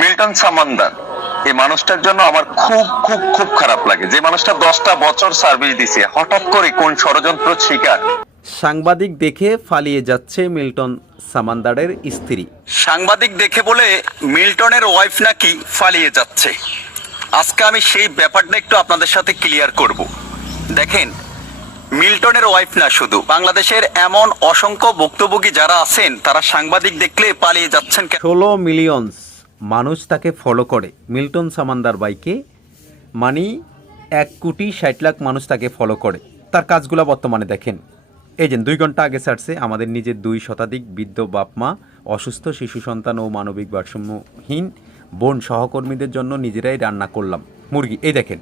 Milton সামান্দার এই মানুষটার জন্য আমার খুব খুব খুব খারাপ লাগে। যে মানুষটা দশটা বছর সার্ভিস দিছে হঠাৎ করে কোন ষড়যন্ত্র শিকার? সাংবাদিক দেখে ফালিয়ে যাচ্ছে মিল্টন সামান্দারের স্ত্রী। সাংবাদিক দেখে বলে মিল্টনের ওয়াইফ নাকি পালিয়ে যাচ্ছে। আজকে আমি সেই ব্যাপারটা একটু আপনাদের সাথে ক্লিয়ার করব। দেখেন মিল্টনের ওয়াইফ না শুধু বাংলাদেশের এমন অসংখ্য ভুক্তভোগী যারা আছেন তারা সাংবাদিক দেখলে পালিয়ে যাচ্ছেন কেন ষোলো মিলিয়নস মানুষ তাকে ফলো করে। মিল্টন সামান্দার বাইকে মানে এক কোটি ষাট লাখ মানুষ তাকে ফলো করে। তার কাজগুলো বর্তমানে দেখেন। এই যে দুই ঘণ্টা আগে ছাড়ছে আমাদের নিজের দুই শতাধিক বৃদ্ধ বাপ মা, অসুস্থ, শিশু সন্তান ও মানবিক ভারসাম্যহীন বোন সহকর্মীদের জন্য নিজেরাই রান্না করলাম। মুরগি, এই দেখেন।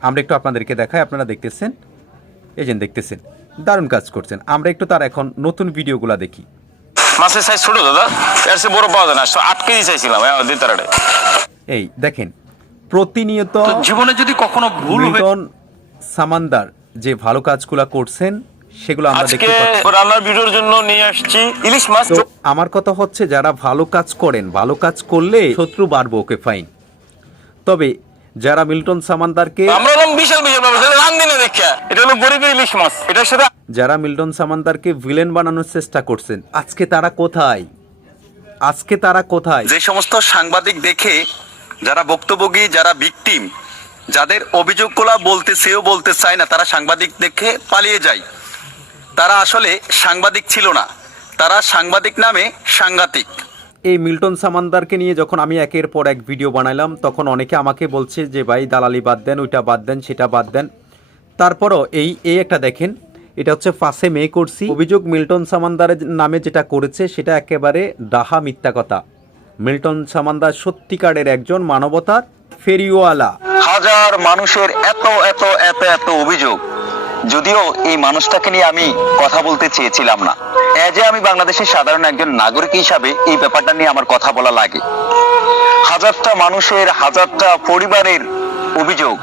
আমরা একটু আপনাদেরকে দেখাই, আপনারা দেখতেছেন? এই যে দেখতেছেন, দারুণ কাজ করছেন। আমরা একটু তার এখন নতুন ভিডিওগুলো দেখি। মাছের সাইজ ছোট দাদা। এর চেয়ে বড় পাওয়া যায় না আট কেজি চাইছিলাম হ্যাঁ দিতারাটে এই দেখেন প্রতিনিয়ত জীবনে যদি কখনো ভুল হয়ে সামান্দার যে ভালো কাজগুলো করছেন সেগুলো আমরা দেখতে পাচ্ছি। রান্নার ভিডিওর জন্য নিয়ে আসছি ইলিশ মাছ। আমার কথা হচ্ছে যারা ভালো কাজ করেন ভালো কাজ করলে শত্রু বাড়বো ওকে ফাইন তবে যারা মিল্টন সামান্দারকে আমরা বিশাল বিশাল ব্যাপার রান দিনে দেখা। এটা হলো গরিবের ইলিশ মাছ। এটার সাথে যারা মিল্টন সামান্দারকে ভিলেন বানানোর চেষ্টা করছেন। আজকে তারা কোথায়? আজকে তারা কোথায়? যে সমস্ত সাংবাদিক দেখে যারা ভুক্তভোগী যারা ভিকটিম যাদের অভিযোগগুলো বলতে সেও বলতে চায় না তারা সাংবাদিক দেখে পালিয়ে যায়। তারা আসলে সাংবাদিক ছিল না। তারা সাংবাদিক নামে সাংঘাতিক। এই মিল্টন সামান্দারকে নিয়ে যখন আমি একের পর এক ভিডিও বানাইলাম তখন অনেকে আমাকে বলছে যে ভাই দালালি বাদ দেন ওইটা বাদ দেন সেটা বাদ দেন। তারপরও এই এই একটা দেখেন এটা হচ্ছে ফাঁসে মে করছি। অভিযোগ মিল্টন সামান্দারের নামে যেটা করেছে, সেটা একেবারে ডাহা মিথ্যা কথা। মিল্টন সামান্দার সত্যিকারের একজন মানবতার ফেরিওয়ালা। হাজার মানুষের এত এত এত এত অভিযোগ। যদিও এই মানুষটাকে নিয়ে আমি কথা বলতে চেয়েছিলাম না। এজ আমি বাংলাদেশের সাধারণ একজন নাগরিক হিসাবে এই ব্যাপারটা নিয়ে আমার কথা বলা লাগে। হাজারটা মানুষের, হাজারটা পরিবারের অভিযোগ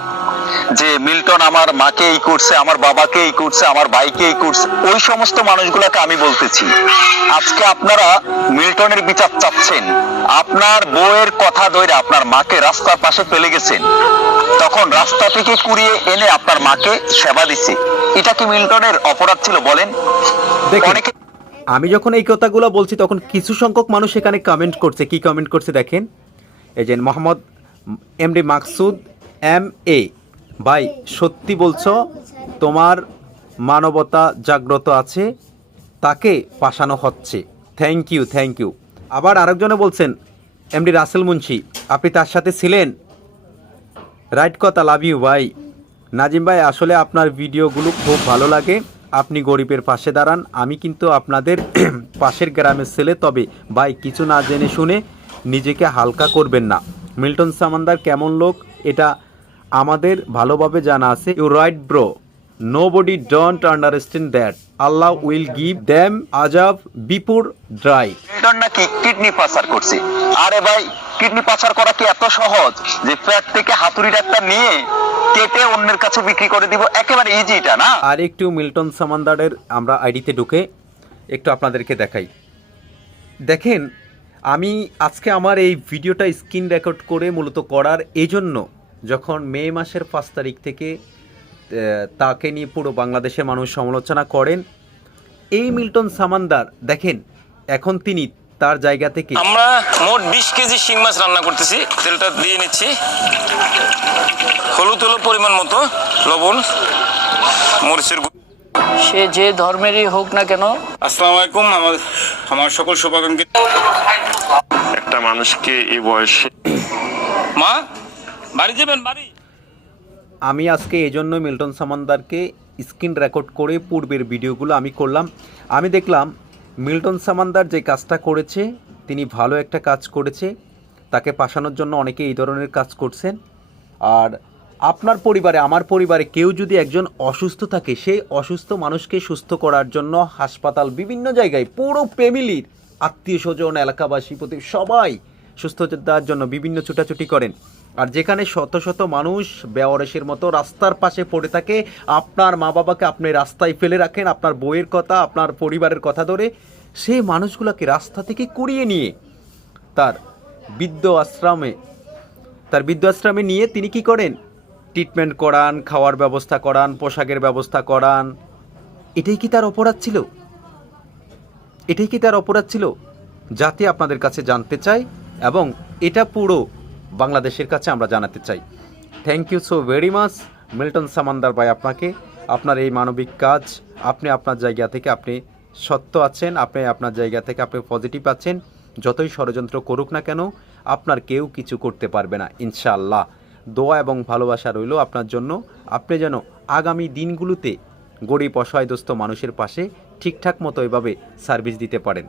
যে মিল্টন আমার মাকে এই করছে আমার বাবাকে এই করছে আমার ভাইকে এই করছে ওই সমস্ত মানুষগুলোকে আমি বলতেছি। আজকে আপনারা মিল্টনের বিচার চাচ্ছেন। আপনার বউয়ের কথা ধরে আপনার মাকে রাস্তার পাশে ফেলে গেছেন। তখন রাস্তা থেকে কুড়িয়ে এনে আপনার মাকে সেবা দিচ্ছে। এটা কি মিল্টনের অপরাধ ছিল বলেন? অনেকে আমি যখন এই কথাগুলো বলছি তখন কিছু সংখ্যক মানুষ এখানে কমেন্ট করছে। কি কমেন্ট করছে দেখেন? এই যে Mohammad MD Maksud M A. ভাই, সত্যি বলছো, তোমার মানবতা জাগ্রত আছে, তাকে পাশানো হচ্ছে। থ্যাংক ইউ থ্যাংক ইউ আবার আরেকজনে বলছেন এমডি রাসেল মুন্সি, আপনি তার সাথে ছিলেন? রাইট কথা লাভ ইউ ভাই। নাজিম ভাই, আসলে আপনার ভিডিওগুলো খুব ভালো লাগে। আপনি গরিবের পাশে দাঁড়ান, আমি কিন্তু আপনাদের পাশের গ্রামের ছেলে, তবে ভাই, কিছু না জেনে শুনে নিজেকে হালকা করবেন না। মিল্টন সামান্দার কেমন লোক, এটা আমাদের ভালোভাবে জানা আছে। You right bro nobody don't understand that Allah will give them আজাব বিপুর ড্রাই নাকি কিডনি পাচার করছে। আরে ভাই কিডনি পাচার করা কি এত সহজ? যে ফ্ল্যাট থেকে হাতুড়ির একটা নিয়ে কেটে অন্যের কাছে বিক্রি করে দিব একেবারে ইজি এটা না? আর একটু মিল্টন সামান্দারের আমরা আইডিতে ঢুকে একটু আপনাদেরকে দেখাই। দেখেন আমি আজকে আমার এই ভিডিওটা স্ক্রিন রেকর্ড করে মূলত করার এই জন্য যখন মে মাসের পাঁচ তারিখ থেকে আহ, তাকে নিয়ে পুরো বাংলাদেশের মানুষ সমালোচনা করেন এই মিল্টন সামান্দার দেখেন এখন তিনি তার জায়গা থেকে আমরা মোট বিশ কেজি শিং মাছ রান্না করতেছি তেলটা দিয়ে নিচ্ছি। হলুদ হলো পরিমাণ মতো লবণ মরিচের সে যে ধর্মেরই হোক না কেন আসসালামু আলাইকুম আমার আমার সকল শুভাকাঙ্ক্ষী একটা মানুষকে এই বয়সে মা? আমি আজকে এই জন্য মিল্টন সামান্দারকে স্ক্রিন রেকর্ড করে পূর্বের ভিডিওগুলো আমি করলাম। আমি দেখলাম মিল্টন সামান্দার যে কাজটা করেছে, তিনি ভালো একটা কাজ করেছে, তাকে পাশানোর জন্য অনেকে এই ধরনের কাজ করছেন। আর আপনার পরিবারে, আমার পরিবারে কেউ যদি একজন অসুস্থ থাকে, সেই অসুস্থ মানুষকে সুস্থ করার জন্য হাসপাতাল, বিভিন্ন জায়গায় পুরো ফ্যামিলির আত্মীয় স্বজন, এলাকাবাসী প্রতি সবাই সুস্থ দেওয়ার জন্য বিভিন্ন ছুটাছুটি করেন। আর যেখানে শত শত মানুষ বেওয়ারেসের মতো রাস্তার পাশে পড়ে থাকে, আপনার মা বাবাকে আপনি রাস্তায় ফেলে রাখেন, আপনার বইয়ের কথা, আপনার পরিবারের কথা ধরে সেই মানুষগুলোকে রাস্তা থেকে কুড়িয়ে নিয়ে তার বৃদ্ধ আশ্রমে, তার বৃদ্ধ আশ্রমে নিয়ে তিনি কি করেন? ট্রিটমেন্ট করান, খাওয়ার ব্যবস্থা করান, পোশাকের ব্যবস্থা করান। এটাই কি তার অপরাধ ছিল? এটাই কি তার অপরাধ ছিল? যাতে আপনাদের কাছে জানতে চাই, এবং এটা পুরো বাংলাদেশের কাছে আমরা জানাতে চাই। Thank you so very much Milton Samandar ভাই আপনাকে। আপনার এই মানবিক কাজ, আপনি আপনার জায়গা থেকে আপনি সত্য আছেন, আপনি আপনার জায়গা থেকে আপনি পজিটিভ আছেন। যতই ষড়যন্ত্র করুক না কেন, আপনার কেউ কিছু করতে পারবে না, ইনশাআল্লাহ। দোয়া এবং ভালোবাসা রইল আপনার জন্য। আপনি যেন আগামী দিনগুলোতে গরিব অসহায়দস্ত মানুষের পাশে ঠিকঠাক মতো এভাবে সার্ভিস দিতে পারেন।